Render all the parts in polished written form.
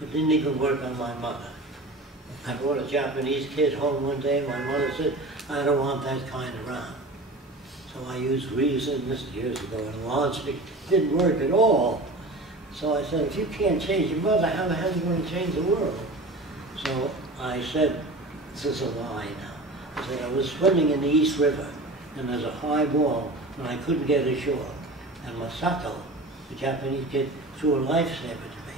It didn't even work on my mother. I brought a Japanese kid home one day, my mother said, I don't want that kind around. So I used reason, this years ago, and logic. It didn't work at all. So I said, if you can't change your mother, how the hell are you going to change the world? So I said, this is a lie now. I said, I was swimming in the East River, and there's a high wall, and I couldn't get ashore. And Masato, the Japanese kid, threw a lifesaver to me.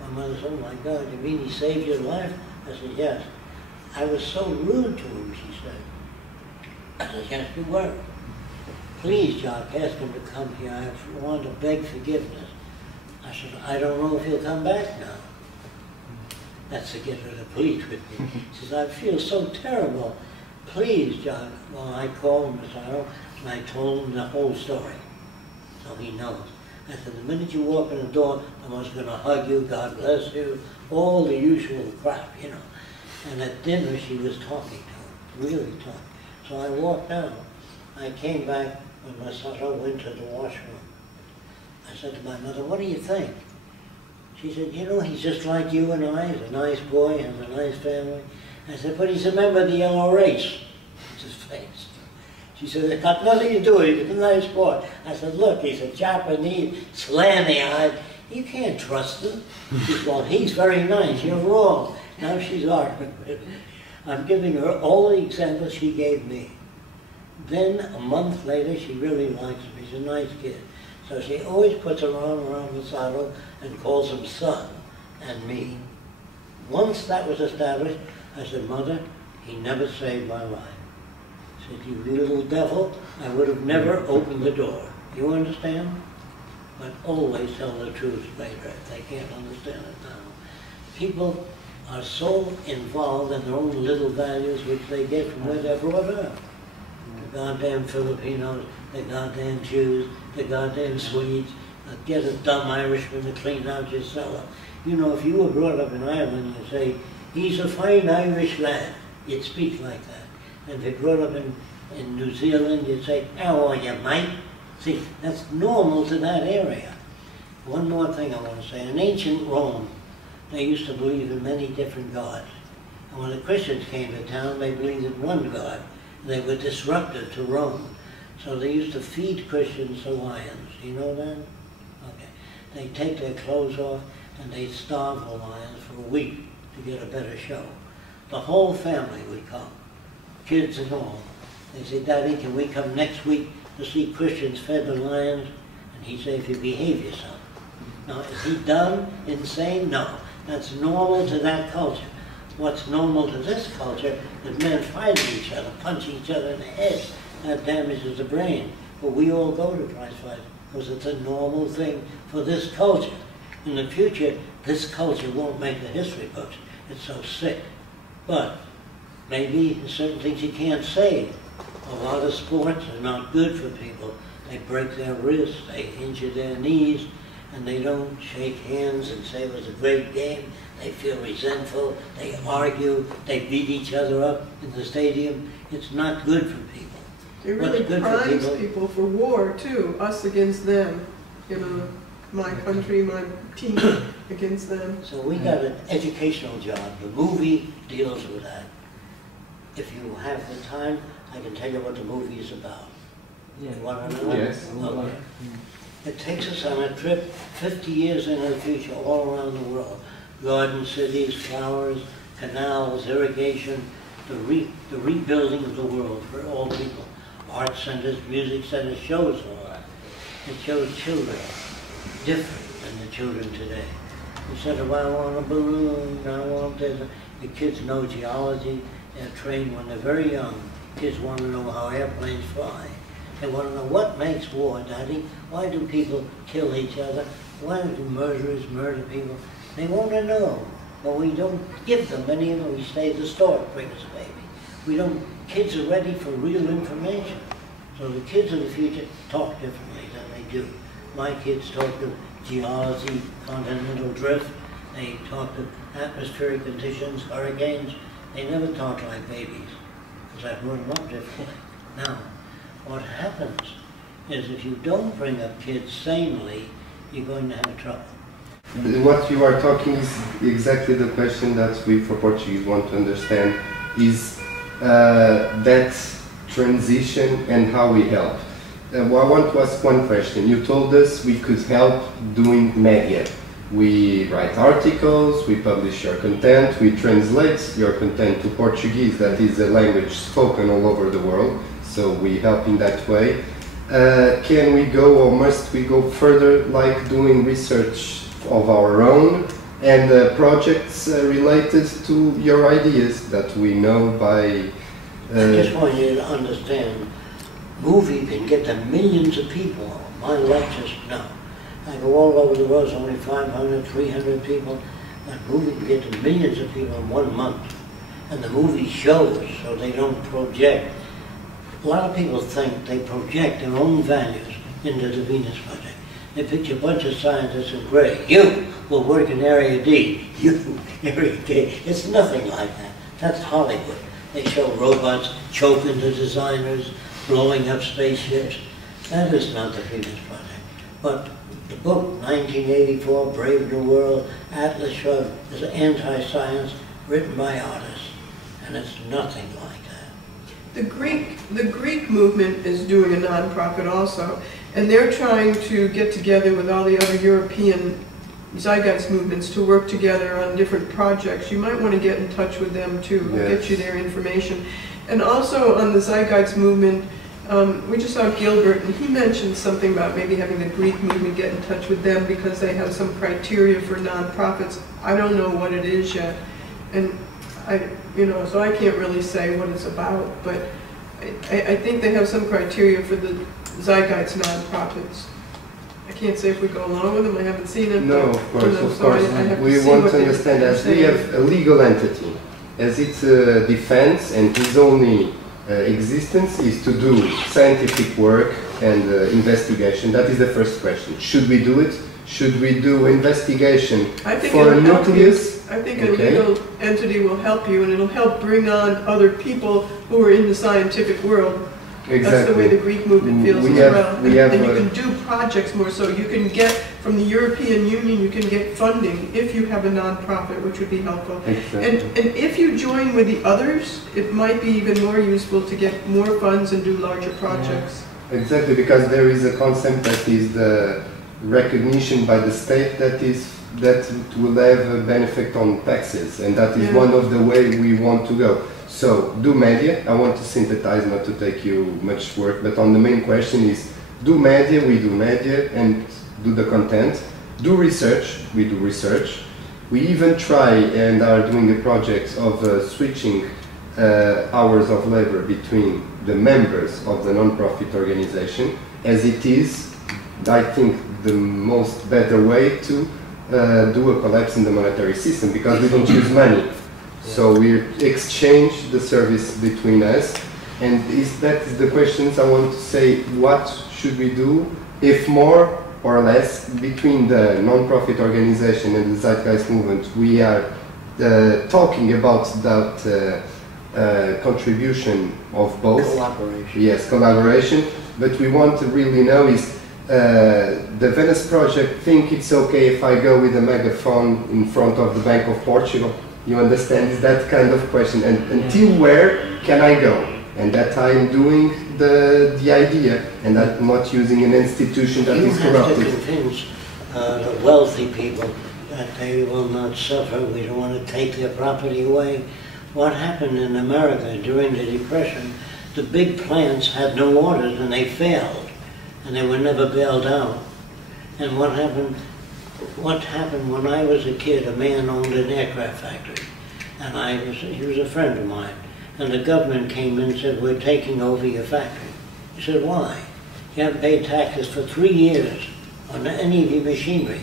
My mother said, oh my God, you mean he saved your life? I said, yes. I was so rude to him, she said. I said, yes, you were. Please, Jacque, ask him to come here. I want to beg forgiveness. I said, I don't know if he'll come back now. That's to get her to plead with me. She says, I feel so terrible. Please, Jacque. Well, I called Masato, and I told him the whole story. So he knows. I said, the minute you walk in the door, I was going to hug you, God bless you, all the usual crap, you know. And at dinner, she was talking to him, really talking. So I walked out. I came back when Masato went to the washroom. I said to my mother, what do you think? She said, you know, he's just like you and I. He's a nice boy, has a nice family. I said, but he's a member of the yellow race. It's his face. She said, it's got nothing to do with it. He's a nice boy. I said, look, he's a Japanese, slanty-eyed. You can't trust him. She said, well, he's very nice. You're wrong. Now she's arguing with me. I'm giving her all the examples she gave me. Then, a month later, she really likes him. He's a nice kid. So she always puts her arm around Masato and calls him son and me. Once that was established, I said, Mother, he never saved my life. She said, you little devil, I would have never opened the door. You understand? But always tell the truth later if they can't understand it now. People are so involved in their own little values which they get from where they're brought up. The goddamn Filipinos, the goddamn Jews, the goddamn Swedes, get a dumb Irishman to clean out your cellar. You know, if you were brought up in Ireland, you say, he's a fine Irish lad. You'd speak like that. And if you're brought up in New Zealand, you'd say, how are you, mate? See, that's normal to that area. One more thing I want to say. In ancient Rome, they used to believe in many different gods. And when the Christians came to town, they believed in one God. They were disruptive to Rome. So they used to feed Christians to lions. You know that? Okay. They'd take their clothes off and they'd starve the lions for a week to get a better show. The whole family would come, kids and all. They say, Daddy, can we come next week to see Christians fed the lions? And he'd say, if you behave yourself. Now, is he dumb, insane? No. That's normal to that culture. What's normal to this culture is men fighting each other, punching each other in the head. That damages the brain. But we all go to prize fighting because it's a normal thing for this culture. In the future, this culture won't make the history books. It's so sick. But maybe certain things you can't say. A lot of sports are not good for people. They break their wrists, they injure their knees, and they don't shake hands and say it was a great game. They feel resentful, they argue, they beat each other up in the stadium. It's not good for people. It really primes people for war, too, us against them. You know, my country, my team against them. So we got an educational job. The movie deals with that. If you have the time, I can tell you what the movie is about. Yeah. You want to know? Yes. Okay. It takes us on a trip 50 years into the future, all around the world. Garden cities, flowers, canals, irrigation, the rebuilding of the world for all people. Art centers, music centers, shows all that. It shows children different than the children today. Instead of, I want a balloon, I want this. The kids know geology. They're trained when they're very young. Kids want to know how airplanes fly. They want to know what makes war, Daddy. Why do people kill each other? Why do murderers murder people? They want to know, but we don't give them any of them. We stay at the store to bring us a baby. We don't, kids are ready for real information. So the kids of the future talk differently than they do. My kids talk of geology, continental drift. They talk of atmospheric conditions, hurricanes. They never talk like babies, because I brought them up differently. Now, what happens is if you don't bring up kids sanely, you're going to have trouble. what you are talking is exactly the question that we for Portuguese want to understand, is that transition and how we help. Well, I want to ask one question. You told us we could help doing media. We write articles, we publish your content, we translate your content to Portuguese, that is a language spoken all over the world, so we help in that way. Can we go, or must we go further, like doing research of our own and projects related to your ideas that we know by... I just want you to understand, movie can get to millions of people. My lectures, no. I go all over the world, it's only 500, 300 people. That movie can get to millions of people in 1 month. And the movie shows, so they don't project. A lot of people think they project their own values into the Venus Project. They picture a bunch of scientists in gray. You will work in Area D. You, Area K. It's nothing like that. That's Hollywood. They show robots choking the designers, blowing up spaceships. That is not the Venus Project. But the book, 1984, Brave New World, Atlas Shrugged, is anti-science, written by artists. And it's nothing like that. The Greek movement is doing a non-profit also, and they're trying to get together with all the other European Zeitgeist movements to work together on different projects. You might want to get in touch with them too, yes. Get you their information. And also on the Zeitgeist movement, we just saw Gilbert, and he mentioned something about maybe having the Greek movement get in touch with them because they have some criteria for non-profits. I don't know what it is yet, and so I can't really say what it's about, but I think they have some criteria for the Zeitgeist non-profits. I can't say if we go along with them, I haven't seen it. No, of course. We want to understand, as we have a legal entity, as it defends, and its only existence is to do scientific work and investigation. That is the first question. Should we do it? Should we do investigation for a nucleus? I think a legal entity will help you, and it'll help bring on other people who are in the scientific world. Exactly. That's the way the Greek movement feels as well. And you can do projects more so. You can get, from the European Union, you can get funding if you have a non-profit, which would be helpful. Exactly. And if you join with the others, it might be even more useful to get more funds and do larger projects. Yeah. Exactly, because there is a concept that is the recognition by the state that will have a benefit on taxes, and that is one of the ways we want to go. So, do media. I want to synthesize, not to take you much work, but on the main question is, do media, we do media, and do the content. Do research, we do research. We even try and are doing a project of switching hours of labor between the members of the non-profit organization, as it is, I think, the most better way to do a collapse in the monetary system, because we don't use money. So we exchange the service between us, and that is the questions I want to say. What should we do, if more or less, between the non-profit organization and the Zeitgeist movement? We are talking about that contribution of both. Collaboration. Yes, collaboration. But we want to really know is, the Venus Project think it's okay if I go with a megaphone in front of the Bank of Portugal? You understand? Is that kind of question. And until where can I go? And that I'm doing the idea, and I'm not using an institution that is corrupted. You have to convince the wealthy people that they will not suffer. We don't want to take their property away. What happened in America during the Depression, the big plants had no orders and they failed, and they were never bailed out. And what happened when I was a kid, a man owned an aircraft factory, and he was a friend of mine, and the government came in and said, we're taking over your factory. He said, why? You haven't paid taxes for 3 years on any of your machinery.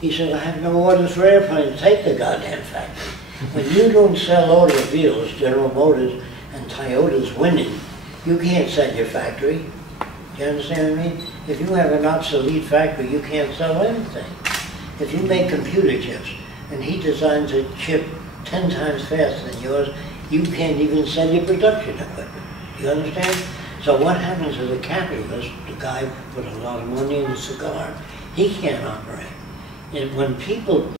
He said, I have no orders for airplanes, take the goddamn factory. When you don't sell automobiles, General Motors and Toyota's winning, you can't sell your factory. Do you understand what I mean? If you have an obsolete factory, you can't sell anything. If you make computer chips, and he designs a chip 10 times faster than yours, you can't even sell your production equipment. Do you understand? So what happens to the capitalist, the guy with a lot of money in the cigar, he can't operate. when people